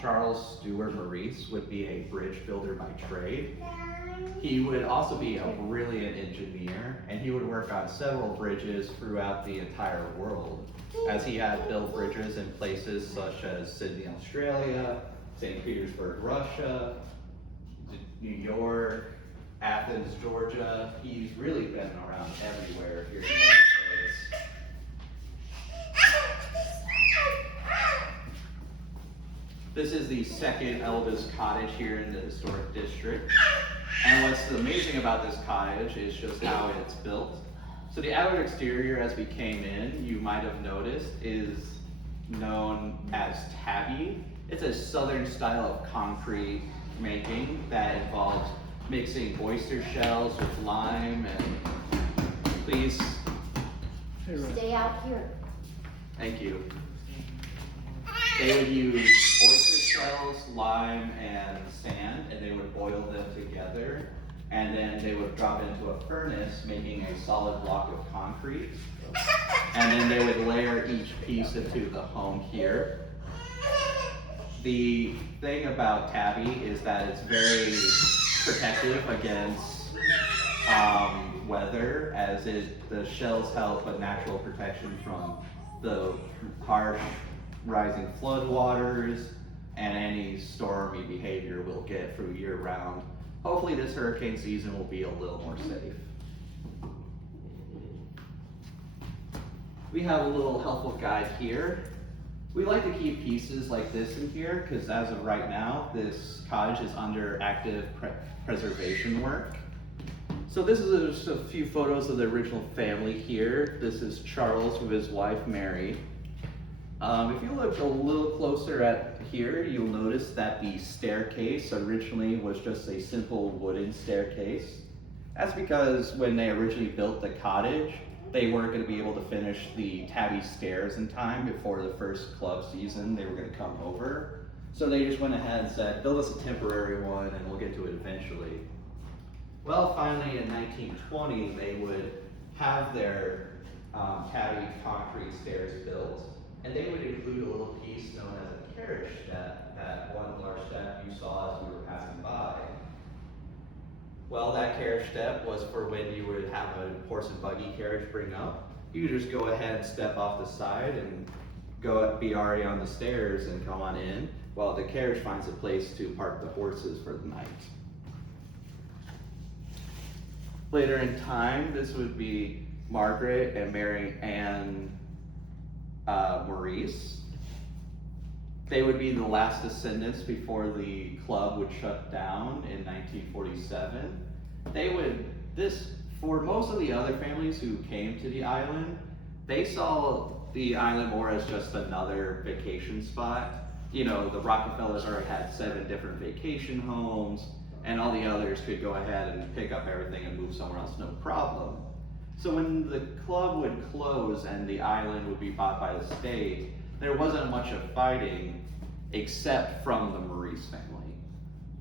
Charles Stewart Maurice would be a bridge builder by trade. He would also be a brilliant engineer, and he would work on several bridges throughout the entire world, as he had built bridges in places such as Sydney, Australia, St. Petersburg, Russia, New York, Athens, Georgia. He's really been around everywhere here in the United States. This is the second eldest cottage here in the historic district. And what's amazing about this cottage is just how it's built. So the outer exterior as we came in, you might have noticed, is known as tabby. It's a southern style of concrete making that involves mixing oyster shells with lime and please. Stay out here. Thank you. They would use oyster shells, lime, and sand, and they would boil them together, and then they would drop into a furnace, making a solid block of concrete, and then they would layer each piece into the home here. The thing about tabby is that it's very protective against weather, as the shells help a natural protection from the harsh rising flood waters and any stormy behavior we'll get through year round. Hopefully this hurricane season will be a little more safe. We have a little helpful guide here. We like to keep pieces like this in here because as of right now, this cottage is under active preservation work. So this is just a few photos of the original family here. This is Charles with his wife, Mary. If you look a little closer at here, you'll notice that the staircase originally was just a simple wooden staircase. That's because when they originally built the cottage, they weren't going to be able to finish the tabby stairs in time before the first club season they were going to come over. So they just went ahead and said, build us a temporary one and we'll get to it eventually. Well, finally in 1920, they would have their tabby concrete stairs built. And they would include a little piece known as a carriage step, that one large step you saw as we were passing by. Well, that carriage step was for when you would have a horse and buggy carriage bring up. You could just go ahead and step off the side and be already on the stairs and come on in, while the carriage finds a place to park the horses for the night. Later in time, this would be Margaret and Mary Ann Maurice. They would be the last descendants before the club would shut down in 1947. For most of the other families who came to the island, they saw the island more as just another vacation spot. You know, the Rockefellers already had 7 different vacation homes, and all the others could go ahead and pick up everything and move somewhere else, no problem. So when the club would close and the island would be bought by the state, there wasn't much of fighting except from the Maurice family.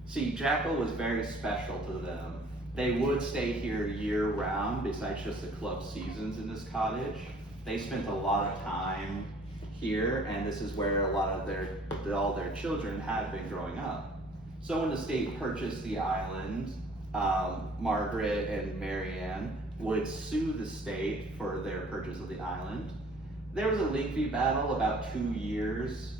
See, Jekyll was very special to them. They would stay here year round besides just the club seasons in this cottage. They spent a lot of time here, and this is where a lot of all their children had been growing up. So when the state purchased the island, Margaret and Mary Ann would sue the state for their purchase of the island. There was a lengthy battle, about 2 years,